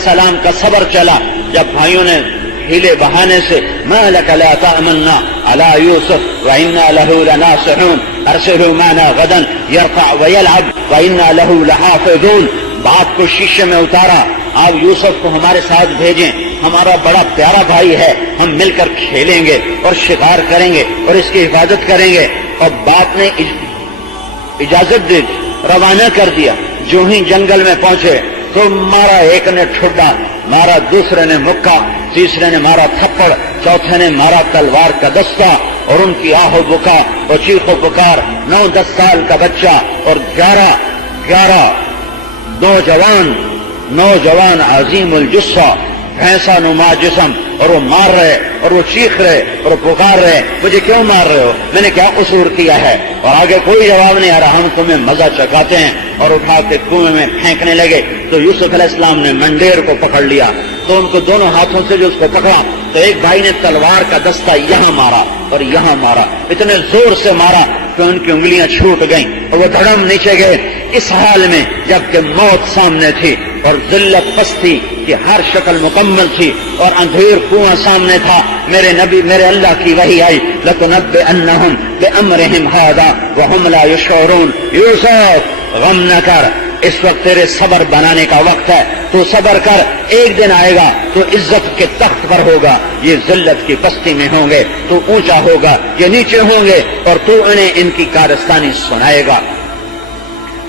السلام کا صبر چلا، جب بھائیوں نے ہیلے بہانے سے ما لک لا تأمنا علی یوسف وإنا له لناصحون ارسلوا معنا غدا يرقع ويلعب وإنا له لحافظون، بات کو شیشے میں اتارا، آپ یوسف کو ہمارے ساتھ بھیجیں، ہمارا بڑا پیارا بھائی ہے، ہم مل کر کھیلیں گے اور شکار کریں گے اور اس کی حفاظت کریں گے۔ اور باپ نے اجازت دی، روانہ کر دیا۔ جو ہی جنگل میں پہنچے تو مارا، ایک نے ٹھڈا مارا، دوسرے نے مکہ، تیسرے نے مارا تھپڑ، چوتھے نے مارا تلوار کا دستہ، اور ان کی آہ و بکا اور چیخ و پکار، 9-10 سال کا بچہ اور 11 نوجوان عظیم الجثہ، بھینسا نما جسم، اور وہ مار رہے اور وہ چیخ رہے اور وہ پکار رہے، مجھے کیوں مار رہے ہو، میں نے کیا قصور کیا ہے؟ اور آگے کوئی جواب نہیں آ رہا، ہم تمہیں مزہ چکاتے ہیں، اور اٹھا کے کنویں میں پھینکنے لگے۔ تو یوسف علیہ السلام نے منڈیر کو پکڑ لیا، تو ان کو دونوں ہاتھوں سے جو اس کو پکڑا تو ایک بھائی نے تلوار کا دستہ یہاں مارا اور یہاں مارا، اتنے زور سے مارا کہ ان کی انگلیاں چھوٹ گئیں اور وہ دھڑم نیچے گئے، اس حال میں جبکہ موت سامنے تھی اور ذلت پستی کی ہر شکل مکمل تھی اور اندھیر کنواں سامنے تھا۔ میرے نبی، میرے اللہ کی وحی آئی، لَتُنَبِّئَنَّهُمْ بِأَمْرِهِمْ هَذَا وَهُمْ لَا يَشْعُرُونَ، یوسف غم نہ کر، اس وقت تیرے صبر بنانے کا وقت ہے، تو صبر کر، ایک دن آئے گا تو عزت کے تخت پر ہوگا، یہ ذلت کی پستی میں ہوں گے، تو اونچا ہوگا، یہ نیچے ہوں گے، اور تو انہیں ان کی کارستانی سنائے گا۔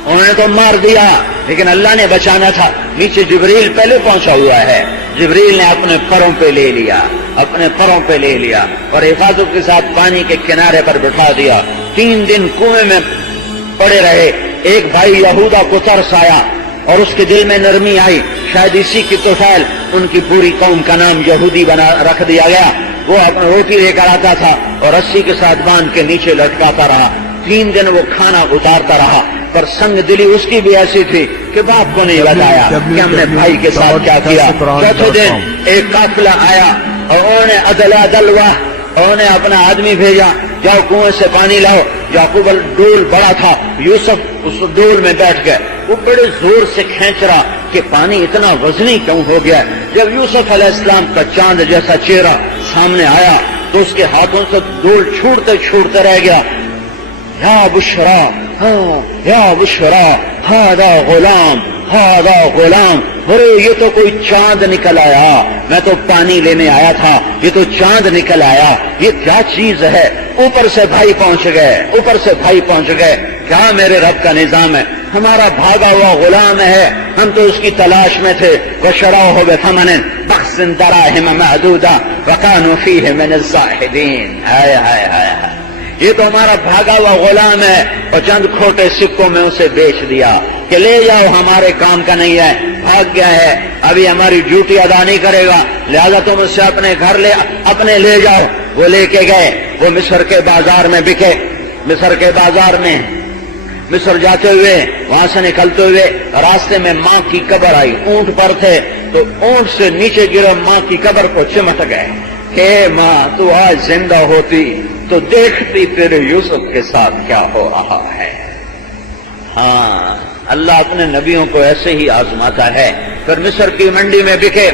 انہوں نے تو مار دیا، لیکن اللہ نے بچانا تھا۔ نیچے جبریل پہلے پہنچا ہوا ہے، جبریل نے اپنے پروں پہ لے لیا اور حفاظت کے ساتھ پانی کے کنارے پر بٹھا دیا۔ 3 دن کنویں میں پڑے رہے۔ ایک بھائی یہودا کو ترس آیا اور اس کے دل میں نرمی آئی، شاید اسی کی توفیل ان کی پوری قوم کا نام یہودی بنا رکھ دیا گیا۔ وہ اپنا روٹی لے کر آتا تھا اور رسی کے ساتھ باندھ کے نیچے لٹکاتا رہا۔ 3 دن وہ کھانا اتارتا رہا، پر سنگ دلی اس کی بھی ایسی تھی کہ باپ کو نہیں بتایا کہ ہم نے بھائی کے ساتھ کیا کیا۔ چوتھے دن ایک قافلہ آیا اور انہوں نے عدلا دلوا، انہوں نے اپنا آدمی بھیجا، جاؤ کنویں سے پانی لاؤ۔ یعقوب ڈول بڑا تھا، یوسف اس ڈول میں بیٹھ گئے، وہ بڑے زور سے کھینچ رہا کہ پانی اتنا وزنی کیوں ہو گیا۔ جب یوسف علیہ السلام کا چاند جیسا چہرہ سامنے آیا تو اس کے ہاتھوں سے ڈول چھوٹتے رہ گیا۔ یا بشرا، یا بشرا، ہاذا غلام، ارے یہ تو کوئی چاند نکل آیا، میں تو پانی لینے آیا تھا، یہ تو چاند نکل آیا، یہ کیا چیز ہے؟ اوپر سے بھائی پہنچ گئے، کیا میرے رب کا نظام ہے؟ ہمارا بھاگا ہوا غلام ہے، ہم تو اس کی تلاش میں تھے۔ وشروہ بثمن بخس دراہم معدودہ وکانوا فیہ من الزاہدین۔ ہائے ہائے ہائے ہائے، یہ تو ہمارا بھاگا ہوا غلام ہے، اور چند کھوٹے سکوں میں اسے بیچ دیا کہ لے جاؤ، ہمارے کام کا نہیں ہے، بھاگ گیا ہے، ابھی ہماری ڈیوٹی ادا نہیں کرے گا، لہذا تم اسے اپنے لے جاؤ۔ وہ لے کے گئے، وہ مصر کے بازار میں بکے۔ مصر جاتے ہوئے، وہاں سے نکلتے ہوئے راستے میں ماں کی قبر آئی، اونٹ پر تھے تو اونٹ سے نیچے گرے، ماں کی قبر کو چمٹ گئے کہ ماں تو آج زندہ ہوتی تو دیکھتی تیرے یوسف کے ساتھ کیا ہو رہا ہے۔ ہاں، اللہ اپنے نبیوں کو ایسے ہی آزماتا ہے۔ پھر مصر کی منڈی میں بکے،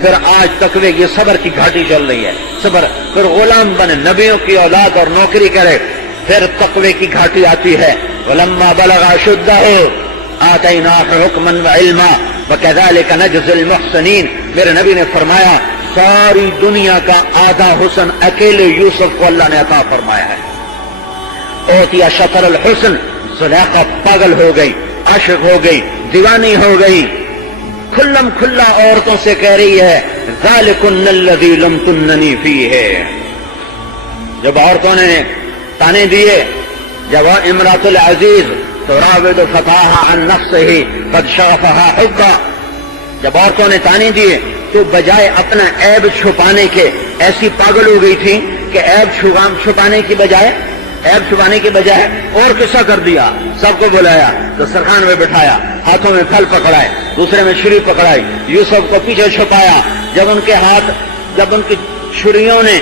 پھر آج تقوی، یہ صبر کی گھاٹی چل رہی ہے، صبر، پھر غلام بنے، نبیوں کی اولاد اور نوکری کرے، پھر تقوی کی گھاٹی آتی ہے۔ وَلَمَّا بَلَغَ أَشُدَّهُ آتَيْنَاهُ حُكْمًا وَعِلْمًا وَكَذَلِكَ نَجْزِي الْمُحْسِنِينَ۔ میرے نبی نے فرمایا ساری دنیا کا آدھا حسن اکیلے یوسف کو اللہ نے عطا فرمایا ہے۔ اوتیا شطر الحسن، زلیخا پاگل ہو گئی، عاشق ہو گئی، دیوانی ہو گئی، کھلم کھلا عورتوں سے کہہ رہی ہے ذالکن الذی لم تننی فیہ۔ جب عورتوں نے تانے دیے، جب امرأۃ العزیز تراود فتاها عن نفسه قد شغفها حبا، جب عورتوں نے تانے دیے تو بجائے اپنا عیب چھپانے کے ایسی پاگل ہو گئی تھی کہ عیب چھپانے کی بجائے اور قصہ کر دیا۔ سب کو بلایا، دسترخوان میں بٹھایا، ہاتھوں میں پھل پکڑائے، دوسرے میں چھری پکڑائی، یوسف کو پیچھے چھپایا۔ جب ان کی چھریوں نے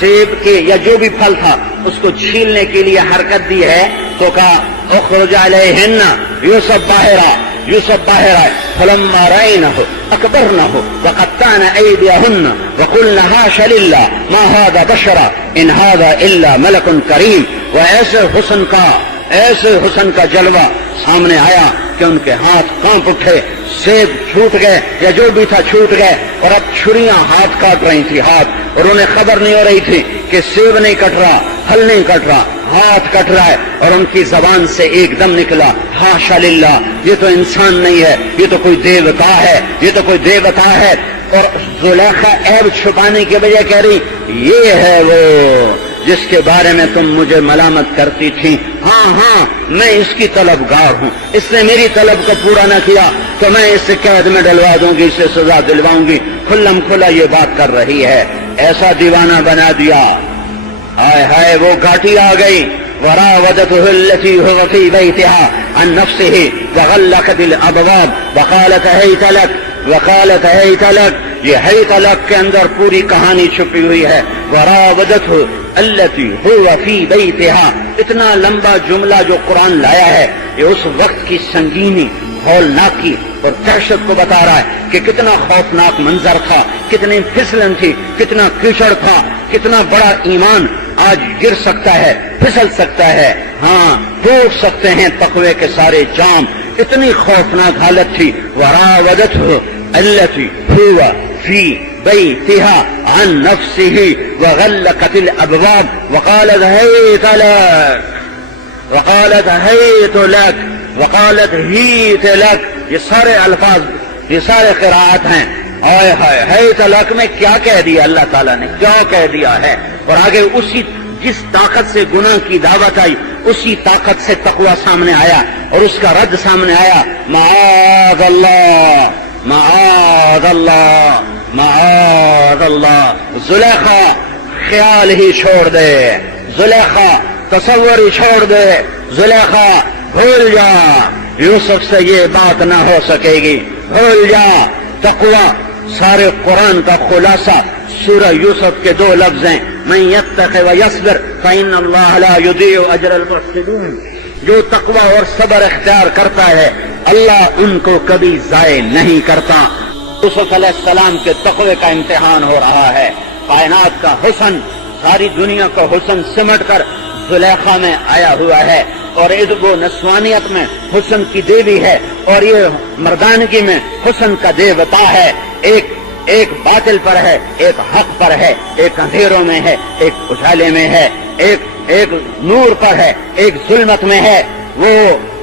سیب کے یا جو بھی پھل تھا اس کو چھیلنے کے لیے حرکت دی ہے تو کہا اخرج علیہن، یوسف باہر آ، یوسف باہر آئے، فلما رأینہ اکبرنہ وقطعن ایدیہن وقلن حاش للہ ما ھذا بشرا ان ھذا الا ملک کریم. وہ ایسے حسن کا جلوہ سامنے آیا کہ ان کے ہاتھ کانپ اٹھے، سیب چھوٹ گئے یا جو بھی تھا چھوٹ گئے، اور اب چھریاں ہاتھ کاٹ رہی تھی ہاتھ، اور انہیں خبر نہیں ہو رہی تھی کہ سیب نہیں کٹ رہا، پھل نہیں کٹ رہا، ہاتھ کٹ رہا ہے. اور ان کی زبان سے ایک دم نکلا حاشا للہ، یہ تو انسان نہیں ہے، یہ تو کوئی دیوتا ہے، یہ تو کوئی دیوتا ہے. اور زلیخا عیب چھپانے کی وجہ کہہ رہی یہ ہے وہ جس کے بارے میں تم مجھے ملامت کرتی تھی. ہاں میں اس کی طلبگار ہوں، اس نے میری طلب کو پورا نہ کیا تو میں اسے قید میں ڈلوا دوں گی، اسے سزا دلواؤں گی. کھلم کھلا یہ بات کر رہی ہے، ایسا دیوانہ بنا دیا. ہائے ہائے وہ گھاٹی آ گئی. وراودته التي هو في بيتها عن نفسه وغلقت الابواب وقالت هيت لك. یہ ہیت لک کے اندر پوری کہانی چھپی ہوئی ہے. وراودته التي هو في بيتها، اتنا لمبا جملہ جو قرآن لایا ہے یہ اس وقت کی سنگینی، ہولناکی اور دہشت کو بتا رہا ہے کہ کتنا خوفناک منظر تھا، کتنی پھسلن تھی، کتنا کیچڑ تھا، کتنا بڑا ایمان آج گر سکتا ہے، پھسل سکتا ہے، ہاں ٹوٹ سکتے ہیں تقوی کے سارے جام. اتنی خوفناک حالت تھی. وراودته التي هو في بيتها عن نفسه وغلقت الابواب وقالت هيت لك. یہ سارے الفاظ، یہ سارے قراءات ہیں. آئے ہائے ہیت لک میں کیا کہہ دیا اللہ تعالیٰ نے، کیا کہہ دیا ہے. اور آگے اسی جس طاقت سے گناہ کی دعوت آئی اسی طاقت سے تقوی سامنے آیا اور اس کا رد سامنے آیا. معاذ اللہ معاذ اللہ معاذ اللہ. زلیخا خیال ہی چھوڑ دے، زلیخا تصور ہی چھوڑ دے، زلیخا بھول جا، یوسف سے یہ بات نہ ہو سکے گی، بھول جا. تقوی سارے قرآن کا خلاصہ سورہ یوسف کے 2 لفظ ہیں، من یتق ویصبر فإن اللہ لا یضیع اجر المحسنین. جو تقوی اور صبر اختیار کرتا ہے اللہ ان کو کبھی ضائع نہیں کرتا. یوسف علیہ السلام کے تقوی کا امتحان ہو رہا ہے. کائنات کا حسن، ساری دنیا کا حسن سمٹ کر زلیخا میں آیا ہوا ہے، اور ادب و نسوانیت میں حسن کی دیوی ہے، اور یہ مردانگی میں حسن کا دیوتا ہے. ایک باطل پر ہے، ایک حق پر ہے، ایک اندھیروں میں ہے، ایک اجالے میں ہے، ایک نور پر ہے، ایک ظلمت میں ہے. وہ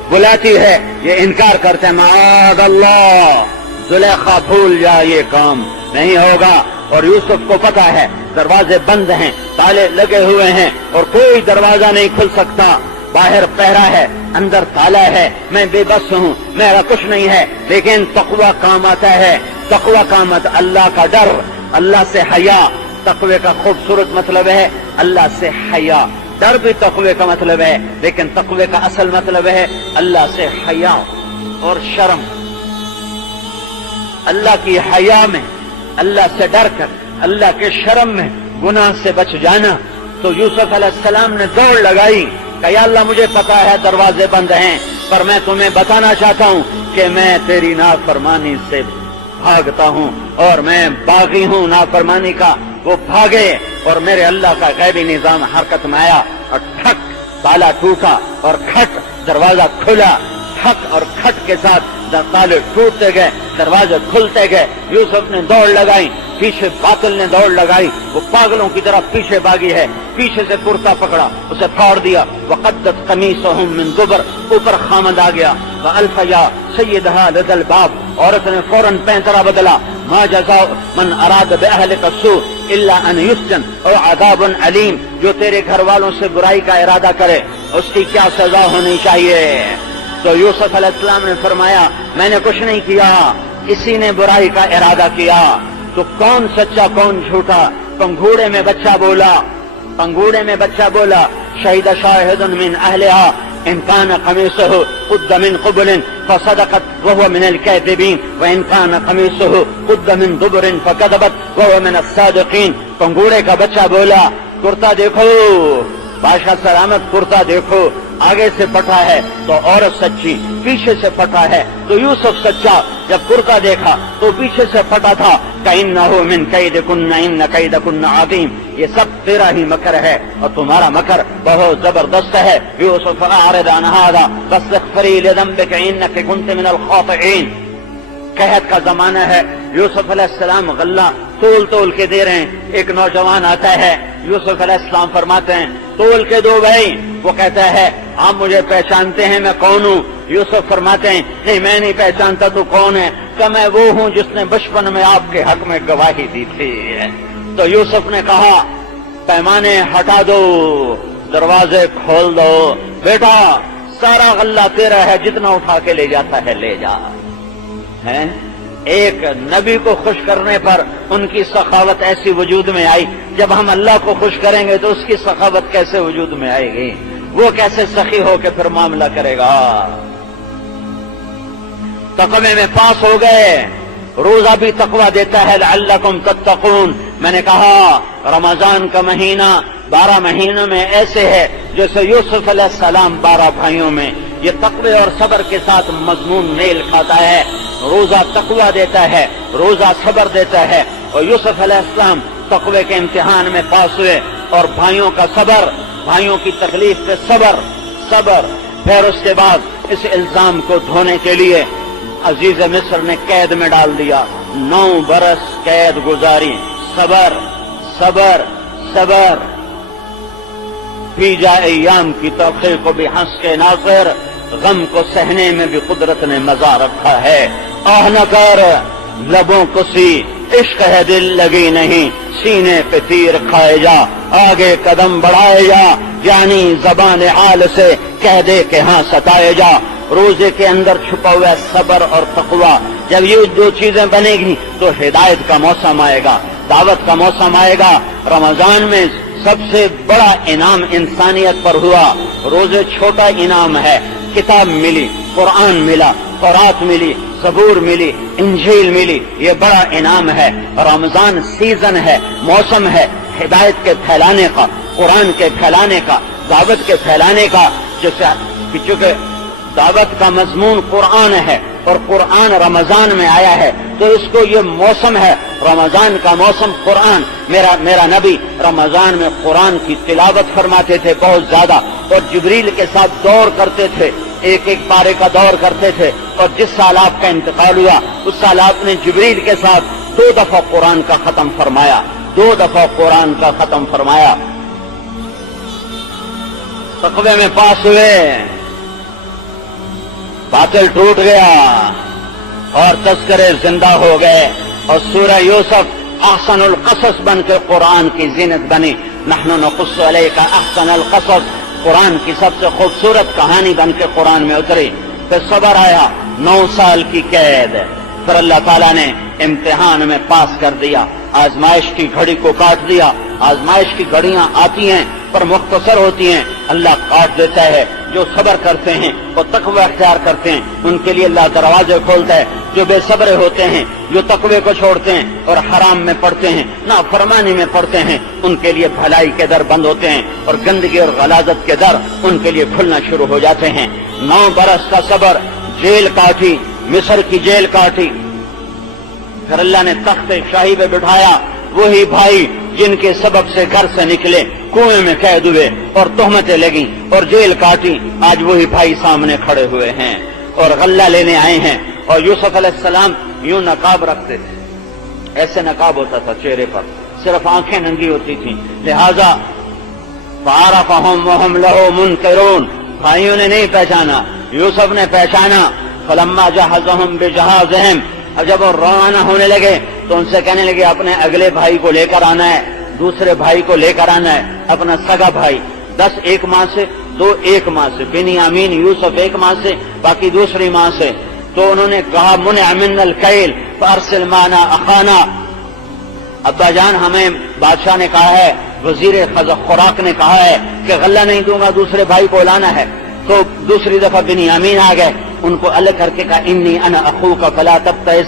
بلاتی ہے، یہ انکار کرتے ہیں. معاذ اللہ، زلیخا بھول جا، یہ کام نہیں ہوگا. اور یوسف کو پتا ہے دروازے بند ہیں، تالے لگے ہوئے ہیں اور کوئی دروازہ نہیں کھل سکتا. باہر پہرا ہے، اندر تالا ہے، میں بے بس ہوں، میرا کچھ نہیں ہے. لیکن تقوی کام آتا ہے. تقوی کا اللہ کا ڈر، اللہ سے حیا. تقوی کا خوبصورت مطلب ہے اللہ سے حیا. ڈر بھی تقوی کا مطلب ہے، لیکن تقوی کا اصل مطلب ہے اللہ سے حیا اور شرم. اللہ کی حیا میں، اللہ سے ڈر کر، اللہ کے شرم میں گناہ سے بچ جانا. تو یوسف علیہ السلام نے دوڑ لگائی کہ یا اللہ مجھے پتا ہے دروازے بند ہیں، پر میں تمہیں بتانا چاہتا ہوں کہ میں تیری نافرمانی سے بھاگتا ہوں، اور میں باغی ہوں نافرمانی کا. وہ بھاگے اور میرے اللہ کا غیبی نظام حرکت میں آیا، اور ٹھک تالا ٹوٹا اور کھٹ دروازہ کھلا. ٹھک اور کھٹ کے ساتھ تالے ٹوٹتے گئے، دروازے کھلتے گئے. یوسف نے دوڑ لگائی، پیچھے باطل نے دوڑ لگائی. وہ پاگلوں کی طرح پیچھے بھاگی ہے، پیچھے سے کرتا پکڑا، اسے پھاڑ دیا. وقدت قمیصہم من دبر، اوپر خامد آ گیا. والف یا سیدہا لدى الباب، عورت نے فوراً پینترا بدلا. ما جزاء من اراد باہلک السوء الا ان یسجن او عذاب علیم. جو تیرے گھر والوں سے برائی کا ارادہ کرے اس کی کیا سزا ہونی چاہیے. تو یوسف علیہ السلام نے فرمایا میں نے کچھ نہیں کیا، اسی نے برائی کا ارادہ کیا. تو کون سچا کون جھوٹا؟ پنگھوڑے میں بچہ بولا، پنگھوڑے میں بچہ بولا. شہید شاہد من اہلہا ان کان قمیصہ قد من قبل فصدقت وهو من الكاذبین وان کان قمیصہ قد من دبر فكذبت وهو من الصادقین. پنگھوڑے کا بچہ بولا کرتا دیکھو، بادشاہ سلامت کرتا دیکھو، آگے سے پٹا ہے تو عورت سچی، پیچھے سے پٹا ہے تو یوسف سچا۔ جب کرتا دیکھا تو پیچھے سے پٹا تھا، کَإِنَّهُ مِن كَيْدِكُنَّ إِنَّ كَيْدَكُنَّ عَظِيمٌ، یہ سب تیرا ہی مکر ہے اور تمہارا مکر بہت زبردست ہے۔ یوسف أعرض عن هذا واستغفري لذنبك إنك كنت من الخاطئين۔ قحط کا زمانہ ہے، یوسف علیہ السلام غلہ تول کے دے رہے ہیں، ایک نوجوان آتا ہے، یوسف علیہ السلام فرماتے ہیں تول کے دو بھائی۔ وہ کہتا ہے آپ مجھے پہچانتے ہیں میں کون ہوں؟ یوسف فرماتے ہیں نہیں میں نہیں پہچانتا، تو کون ہے؟ کہ میں وہ ہوں جس نے بچپن میں آپ کے حق میں گواہی دی تھی۔ تو یوسف نے کہا پیمانے ہٹا دو، دروازے کھول دو، بیٹا سارا غلہ تیرا ہے، جتنا اٹھا کے لے جاتا ہے لے جا۔ ایک نبی کو خوش کرنے پر ان کی سخاوت ایسی وجود میں آئی، جب ہم اللہ کو خوش کریں گے تو اس کی سخاوت کیسے وجود میں آئے گی؟ وہ کیسے سخی ہو کے پھر معاملہ کرے گا؟ تقوی میں پاس ہو گئے، روزہ بھی تقوی دیتا ہے لعلکم تتقون۔ میں نے کہا رمضان کا مہینہ 12 مہینوں میں ایسے ہے جیسے یوسف علیہ السلام 12 بھائیوں میں، یہ تقوی اور صبر کے ساتھ مضمون میل کھاتا ہے۔ روزہ تقوی دیتا ہے، روزہ صبر دیتا ہے، اور یوسف علیہ السلام تقوی کے امتحان میں پاس ہوئے، اور بھائیوں کا صبر، بھائیوں کی تکلیف پہ صبر۔ پھر اس کے بعد اس الزام کو دھونے کے لیے عزیز مصر نے قید میں ڈال دیا، 9 برس قید گزاری، صبر فی جا ایام کی توقع کو بھی ہنس کے ناصر، غم کو سہنے میں بھی قدرت نے مزہ رکھا ہے۔ آہ نہ کر لبوں کو سی، عشق ہے دل لگی نہیں، سینے پہ تیر کھائے جا، آگے قدم بڑھائے جا، یعنی زبان حال سے کہہ دے کہ ہاں ستائے جا۔ روزے کے اندر چھپا ہوا ہے صبر اور تقوی، جب یہ 2 چیزیں بنے گی تو ہدایت کا موسم آئے گا، دعوت کا موسم آئے گا۔ رمضان میں سب سے بڑا انعام انسانیت پر ہوا، روزے چھوٹا انعام ہے، کتاب ملی، قرآن ملا، تورات ملی، زبور ملی، انجیل ملی، یہ بڑا انعام ہے۔ رمضان سیزن ہے، موسم ہے ہدایت کے پھیلانے کا، قرآن کے پھیلانے کا، دعوت کے پھیلانے کا، جیسے چونکہ دعوت کا مضمون قرآن ہے اور قرآن رمضان میں آیا ہے تو اس کو یہ موسم ہے، رمضان کا موسم قرآن۔ میرا نبی رمضان میں قرآن کی تلاوت فرماتے تھے بہت زیادہ، اور جبریل کے ساتھ دور کرتے تھے، ایک پارے کا دور کرتے تھے، اور جس سال آپ کا انتقال ہوا اس سال آپ نے جبریل کے ساتھ 2 دفعہ قرآن کا ختم فرمایا، 2 دفعہ قرآن کا ختم فرمایا۔ تقوی میں پاس ہوئے، باطل ٹوٹ گیا اور تذکرے زندہ ہو گئے، اور سورہ یوسف احسن القصص بن کے قرآن کی زینت بنی۔ نحن نقص علیک احسن القصص، قرآن کی سب سے خوبصورت کہانی بن کے قرآن میں اتری۔ پھر صبر آیا، 9 سال کی قید، پھر اللہ تعالیٰ نے امتحان میں پاس کر دیا، آزمائش کی گھڑی کو کاٹ دیا۔ آزمائش کی گھڑیاں آتی ہیں پر مختصر ہوتی ہیں، اللہ کاٹ دیتا ہے۔ جو صبر کرتے ہیں وہ تقوی اختیار کرتے ہیں ان کے لیے اللہ دروازے کھولتا ہے۔ جو بے صبر ہوتے ہیں، جو تقوی کو چھوڑتے ہیں اور حرام میں پڑتے ہیں، نافرمانی میں پڑتے ہیں، ان کے لیے بھلائی کے در بند ہوتے ہیں اور گندگی اور غلاظت کے در ان کے لیے کھلنا شروع ہو جاتے ہیں۔ 9 برس کا صبر، جیل کاٹی، مصر کی جیل کاٹی، پھر اللہ نے تخت شاہی پہ بٹھایا۔ وہی بھائی جن کے سبب سے گھر سے نکلے، کنویں میں قید ہوئے اور تہمتیں لگیں اور جیل کاٹی، آج وہی بھائی سامنے کھڑے ہوئے ہیں اور غلہ لینے آئے ہیں۔ اور یوسف علیہ السلام یوں نقاب رکھتے تھے، ایسے نقاب ہوتا تھا چہرے پر، صرف آنکھیں ننگی ہوتی تھیں، لہذا فعرفهم وهم له منکرون، بھائیوں نے نہیں پہچانا، یوسف نے پہچانا۔ فلما جہزهم بجہازهم، اور جب وہ روانہ ہونے لگے تو ان سے کہنے لگے اپنے اگلے بھائی کو لے کر آنا ہے، دوسرے بھائی کو لے کر آنا ہے، اپنا سگا بھائی، 10 ایک ماں سے، 2 ایک ماں سے، بنیامین یوسف ایک ماں سے، باقی دوسری ماں سے۔ تو انہوں نے کہا منع منا الکیل فارسل معنا اخانا، ابا جان ہمیں بادشاہ نے کہا ہے، وزیر خوراک نے کہا ہے کہ غلہ نہیں دوں گا، دوسرے بھائی کو لانا ہے۔ تو دوسری دفعہ بنیامین آ گئے، ان کو الگ کر کے کہا انی انا اخوک فلا تبتئس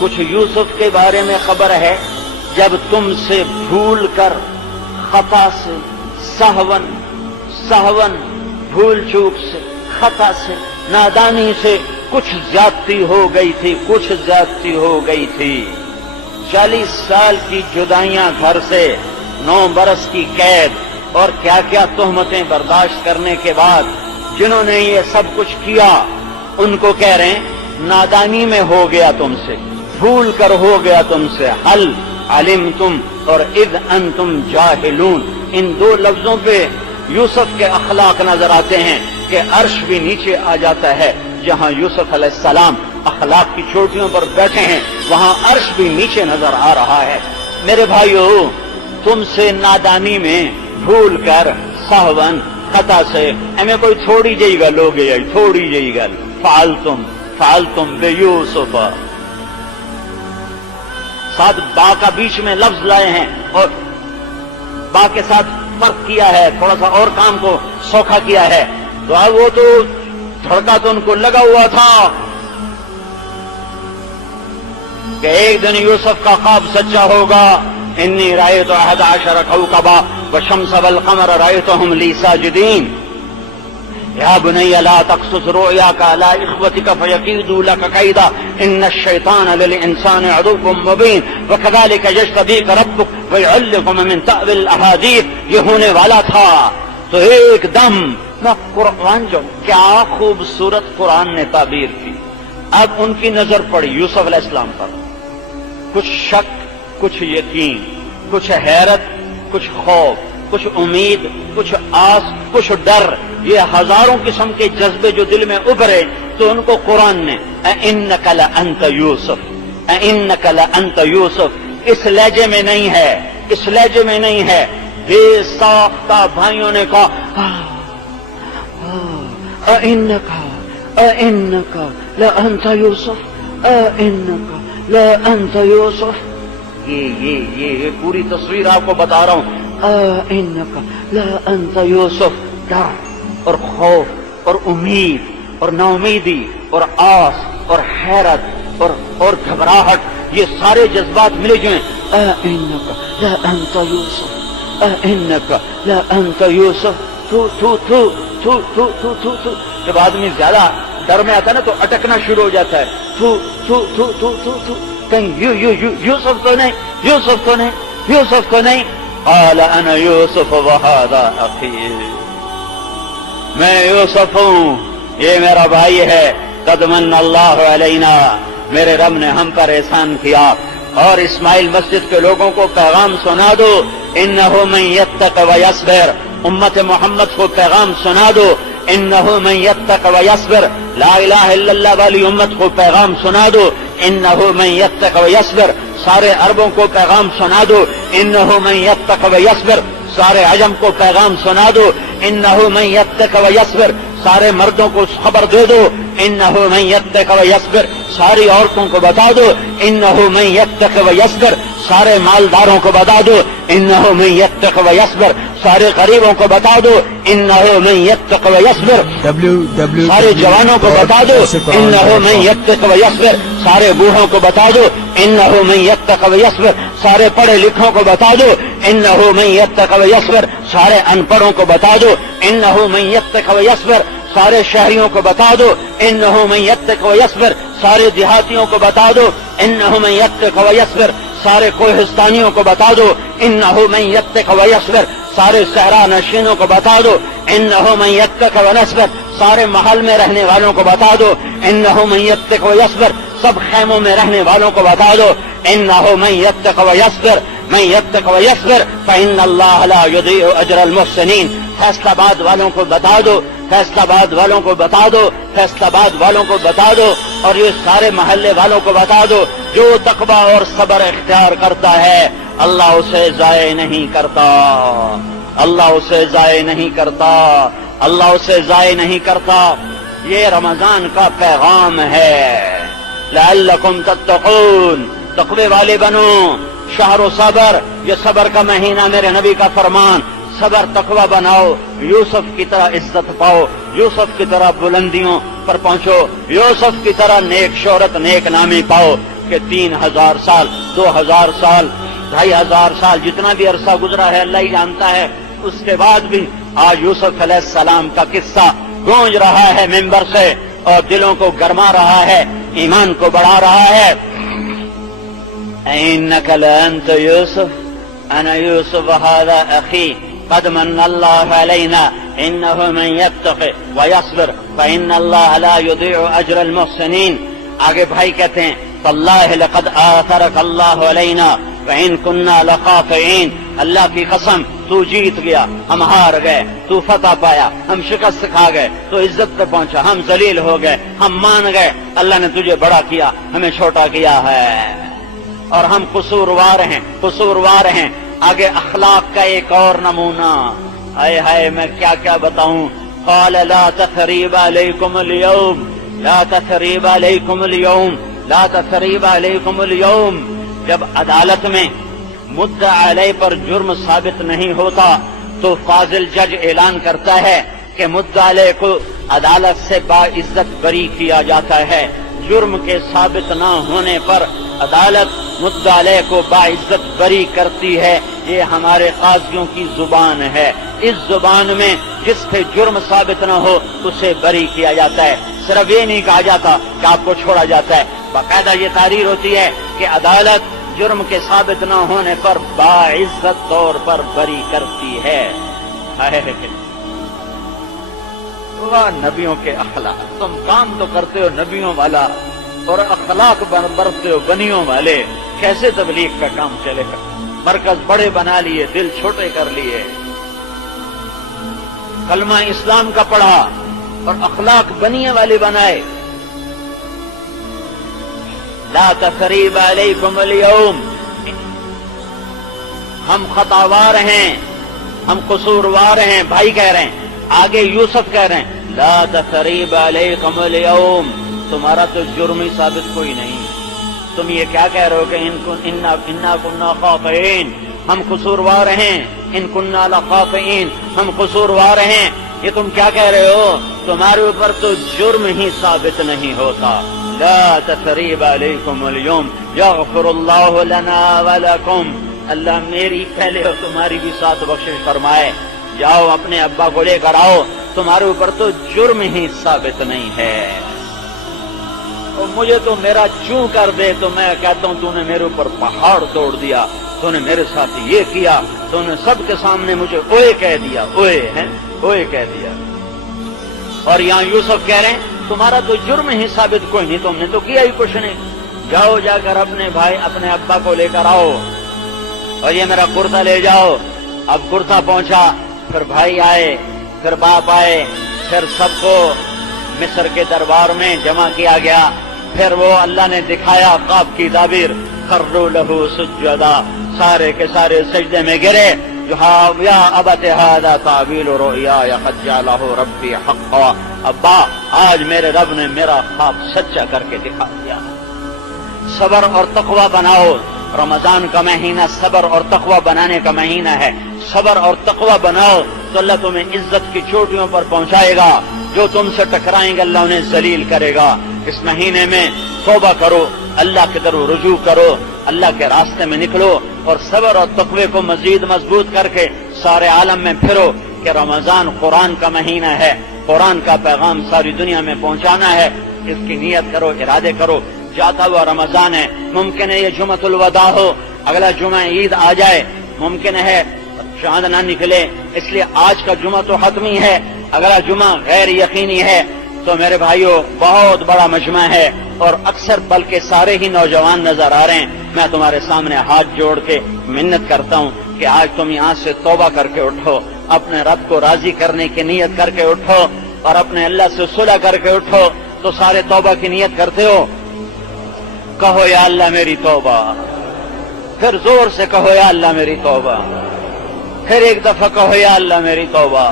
کچھ یوسف کے بارے میں خبر ہے جب تم سے بھول کر خطا سے سہون بھول چوک سے خطا سے نادانی سے کچھ زیادتی ہو گئی تھی 40 سال کی جدائیاں گھر سے 9 برس کی قید اور کیا کیا تہمتیں برداشت کرنے کے بعد جنہوں نے یہ سب کچھ کیا ان کو کہہ رہے ہیں نادانی میں ہو گیا تم سے، بھول کر ہو گیا تم سے. حل علمتم اور اذ انتم جاہلون، ان 2 لفظوں پہ یوسف کے اخلاق نظر آتے ہیں کہ عرش بھی نیچے آ جاتا ہے. جہاں یوسف علیہ السلام اخلاق کی چوٹیوں پر بیٹھے ہیں وہاں عرش بھی نیچے نظر آ رہا ہے. میرے بھائیو، تم سے نادانی میں بھول کر سہون خطا سے ہمیں کوئی تھوڑی جئی گل ہو گئی، تھوڑی جئی گل فعلتم بے یوسف. ساتھ با کا بیچ میں لفظ لائے ہیں اور با کے ساتھ فرق کیا ہے، تھوڑا سا اور کام کو سوکھا کیا ہے. تو اب وہ تو دھڑکا تو ان کو لگا ہوا تھا کہ ایک دن یوسف کا خواب سچا ہوگا. انی رأیت 11 کوكبا والشمس والقمر رأیتهم لی ساجدین. یا بنی لا تقصص رؤیاک علی اخوتک فیکیدوا لک کیدا ان الشیطان للانسان عدو مبین وکذلک یجتبیک ربک ویعلمک من تأویل الاحادیث. یہ ہونے والا تھا. تو ایک دم میں قرآن جو کیا خوبصورت قرآن نے تعبیر کی. اب ان کی نظر پڑی یوسف علیہ السلام پر، کچھ شک، کچھ یقین، کچھ حیرت، کچھ خوف، کچھ امید، کچھ آس، کچھ ڈر، یہ ہزاروں قسم کے جذبے جو دل میں ابھرے تو ان کو قرآن نے اِنَّكَ لَأَنْتَ يُوسف، اِنَّكَ لَأَنْتَ يُوسف، اس لہجے میں نہیں ہے، اس لہجے میں نہیں ہے. بے ساختہ بھائیوں نے کہا اِنَّكَ لَأَنْتَ يُوسف، اِنَّكَ لَأَنْتَ يُوسف. یہ پوری تصویر آپ کو بتا رہا ہوں. اِنَّكَ لَأَنْتَ يُوسف. ڈر اور خوف اور امید اور نا امیدی اور آس اور حیرت اور گھبراہٹ، یہ سارے جذبات ملے جو ہیں. اِنَّكَ لَأَنْتَ يُوسف، اِنَّكَ لَأَنْتَ يُوسف. جب آدمی زیادہ ڈر میں آتا ہے نا تو اٹکنا شروع ہو جاتا ہے. کہیں یوسف تو نہیں، یوسف تو نہیں، یوسف تو نہیں. قال انا یوسف وہذا اخی، میں یوسف ہوں، یہ میرا بھائی ہے. قد من اللہ علینا، میرے رب نے ہم پر احسان کیا. اور اسماعیل مسجد کے لوگوں کو پیغام سنا دو، انہ من یتق ویصبر. امت محمد کو پیغام سنا دو، انہ من یتق ویصبر. لا الہ الا اللہ والی امت کو پیغام سنا دو، انہ من یتق ویصبر. سارے عربوں کو پیغام سنا دو، انہ من یتق ویصبر. سارے عجم کو پیغام سنا دو، انہ من یتق ویصبر. سارے مردوں کو خبر دے دو، انہ من یتق ویصبر. ساری عورتوں کو بتا دو، انہ من یتق ویصبر. سارے مالداروں کو بتا دو، انہ من یتق ویصبر. سارے غریبوں کو بتا دو، انہ من یتق ویصبر. سارے جوانوں کو بتا دو، انہ من یتق ویصبر. سارے بوڑھوں کو بتا دو، انہ من یتق ویصبر. سارے پڑھے لکھوں کو بتا دو، انہ من یتق ویصبر. سارے ان پڑھوں کو بتا دو، انہ من یتق ویصبر. سارے شہریوں کو بتا دو، انہ من یتق ویصبر. سارے دیہاتیوں کو بتا دو، انہ من یتق ویصبر. سارے کوہستانیوں کو بتا دو، انہ من یتق ویصبر. سارے صحرا نشینوں کو بتا دو، انہ من یتق ویصبر. سارے محل میں رہنے والوں کو بتا دو، انہ من یتق ویصبر. سب خیموں میں رہنے والوں کو بتا دو، انہ من یتق ویصبر. من یتق ویصبر فإن اللہ لا یضیع اجر المحسنین. فیصل آباد والوں کو بتا دو، فیصل آباد والوں کو بتا دو، فیصل آباد والوں کو بتا دو، اور یہ سارے محلے والوں کو بتا دو، جو تقوی اور صبر اختیار کرتا ہے اللہ اسے ضائع نہیں کرتا، اللہ اسے ضائع نہیں کرتا، اللہ اسے ضائع نہیں کرتا. یہ رمضان کا پیغام ہے. لعلکم تتقون، تقوی والے بنو. شہر و صبر، یہ صبر کا مہینہ، میرے نبی کا فرمان. صبر تقوی بناؤ، یوسف کی طرح عزت پاؤ، یوسف کی طرح بلندیوں پر پہنچو، یوسف کی طرح نیک شہرت، نیک نامی پاؤ. کہ 3000 سال 2000 سال 2500 سال جتنا بھی عرصہ گزرا ہے اللہ ہی جانتا ہے، اس کے بعد بھی آج یوسف علیہ السلام کا قصہ گونج رہا ہے ممبر سے اور دلوں کو گرما رہا ہے، ایمان کو بڑھا رہا ہے۔ اِنَّكَ لَأَنْتَ يُوسُفُ أَنَا يُوسُفُ وَهَذَا أَخِي قَدْ مَنَّ اللَّهُ عَلَيْنَا إِنَّهُ مَنْ يَتَّقِ وَيَصْبِرْ فَإِنَّ اللَّهَ لَا يُضِيعُ أَجْرَ الْمُحْسِنِينَ۔ آگے بھائی کہتے ہیں فَاللَّهِ لَقَدْ آثَرَكَ اللَّهُ عَلَيْنَا وَإِن كُنَّا لَخَاطِئِينَ، اللہ کی قسم تو جیت گیا، ہم ہار گئے، تو فتح پایا، ہم شکست کھا گئے، تو عزت پہ پہنچا، ہم ذلیل ہو گئے، ہم مان گئے، اللہ نے تجھے بڑا کیا، ہمیں چھوٹا کیا ہے اور ہم قصوروار ہیں۔ آگے اخلاق کا ایک اور نمونہ، ہائے ہائے میں کیا کیا بتاؤں۔ قال لا تثریب علیکم اليوم، لا تثریب علیکم اليوم، لا تثریب علیکم اليوم۔ جب عدالت میں مدعا علیہ پر جرم ثابت نہیں ہوتا تو فاضل جج اعلان کرتا ہے کہ مدعا علیہ کو عدالت سے باعزت بری کیا جاتا ہے۔ جرم کے ثابت نہ ہونے پر عدالت مدعا علیہ کو باعزت بری کرتی ہے۔ یہ ہمارے قاضیوں کی زبان ہے، اس زبان میں جس پہ جرم ثابت نہ ہو اسے بری کیا جاتا ہے۔ صرف یہ نہیں کہا جاتا کہ آپ کو چھوڑا جاتا ہے، باقاعدہ یہ تحریر ہوتی ہے کہ عدالت جرم کے ثابت نہ ہونے پر باعزت طور پر بری کرتی ہے۔ نبیوں کے اخلاق، تم کام تو کرتے ہو نبیوں والا اور اخلاق برتتے ہو بنیوں والے، کیسے تبلیغ کا کام چلے گا؟ مرکز بڑے بنا لیے، دل چھوٹے کر لیے، کلمہ اسلام کا پڑھا اور اخلاق بنیے والے بنائے۔ لا تثریب علیکم اليوم، ہم خطاوار ہیں، ہم قصوروار ہیں، بھائی کہہ رہے ہیں۔ آگے یوسف کہہ رہے ہیں لا تثریب علیکم اليوم، تمہارا تو جرم ہی ثابت کوئی نہیں، تم یہ کیا کہہ رہے ہو کہ انا کنا خاطئین، ہم قصوروار ہیں، ان کنا لخاطئین، ہم قصوروار ہیں، یہ تم کیا کہہ رہے ہو؟ تمہارے اوپر تو جرم ہی ثابت نہیں ہوتا۔ لا تثریب علیکم اليوم یغفر اللہ لنا ولکم، اللہ میری پہلے اور تمہاری بھی ساتھ بخشش فرمائے، جاؤ اپنے ابا کو لے کر آؤ، تمہارے اوپر تو جرم ہی ثابت نہیں ہے۔ اور مجھے تو میرا چوں کر دے تو میں کہتا ہوں تو نے میرے اوپر پہاڑ توڑ دیا، تو نے میرے ساتھ یہ کیا، تو نے سب کے سامنے مجھے اوئے کہہ دیا، اوئے کہہ دیا۔ اور یہاں یوسف کہہ رہے ہیں تمہارا تو جرم ہی ثابت کوئی نہیں، تم نے تو کیا ہی کچھ نہیں، جاؤ جا کر اپنے بھائی اپنے ابا کو لے کر آؤ اور یہ میرا کرتا لے جاؤ۔ اب کرتا پہنچا، پھر بھائی آئے، پھر باپ آئے، پھر سب کو مصر کے دربار میں جمع کیا گیا، پھر وہ اللہ نے دکھایا خواب کی تعبیر، خروا لہ سجدا، سارے کے سارے سجدے میں گرے، یا ابت ھذا تعبیر رؤیایا قد جعلہ ربی حقا، ابا آج میرے رب نے میرا خواب سچا کر کے دکھا دیا۔ صبر اور تقوی بناؤ، رمضان کا مہینہ صبر اور تقوی بنانے کا مہینہ ہے، صبر اور تقوی بناؤ تو اللہ تمہیں عزت کی چوٹیوں پر پہنچائے گا، جو تم سے ٹکرائیں گے اللہ انہیں ذلیل کرے گا۔ اس مہینے میں توبہ کرو، اللہ کی طرف رجوع کرو، اللہ کے راستے میں نکلو اور صبر اور تقوی کو مزید مضبوط کر کے سارے عالم میں پھرو کہ رمضان قرآن کا مہینہ ہے، قرآن کا پیغام ساری دنیا میں پہنچانا ہے، اس کی نیت کرو، ارادے کرو۔ جاتا ہوا رمضان ہے، ممکن ہے یہ جمعۃ الوداع ہو، اگلا جمعہ عید آ جائے، ممکن ہے چاند نہ نکلے، اس لیے آج کا جمعہ تو حتمی ہے، اگلا جمعہ غیر یقینی ہے۔ تو میرے بھائیوں بہت بڑا مجمع ہے اور اکثر بلکہ سارے ہی نوجوان نظر آ رہے ہیں، میں تمہارے سامنے ہاتھ جوڑ کے منت کرتا ہوں کہ آج تم یہاں سے توبہ کر کے اٹھو، اپنے رب کو راضی کرنے کی نیت کر کے اٹھو اور اپنے اللہ سے صلح کر کے اٹھو۔ تو سارے توبہ کی نیت کرتے ہو؟ کہو یا اللہ میری توبہ، پھر زور سے کہو یا اللہ میری توبہ، پھر ایک دفعہ کہو یا اللہ میری توبہ۔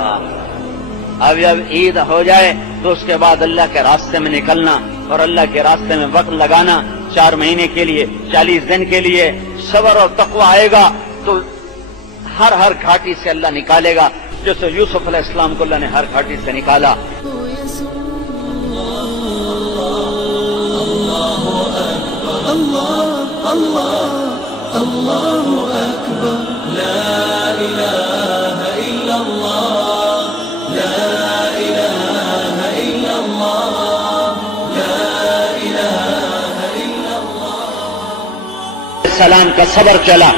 اب جب عید ہو جائے تو اس کے بعد اللہ کے راستے میں نکلنا اور اللہ کے راستے میں وقت لگانا، 4 مہینے کے لیے، 40 دن کے لیے صبر اور تقوی آئے گا تو ہر گھاٹی سے اللہ نکالے گا، جیسے یوسف علیہ السلام کو اللہ نے ہر گھاٹی سے نکالا۔ اللہ الله أكبر لا إله إلا الله لا إله إلا الله لا إله إلا الله. السلام کا صبر چلا.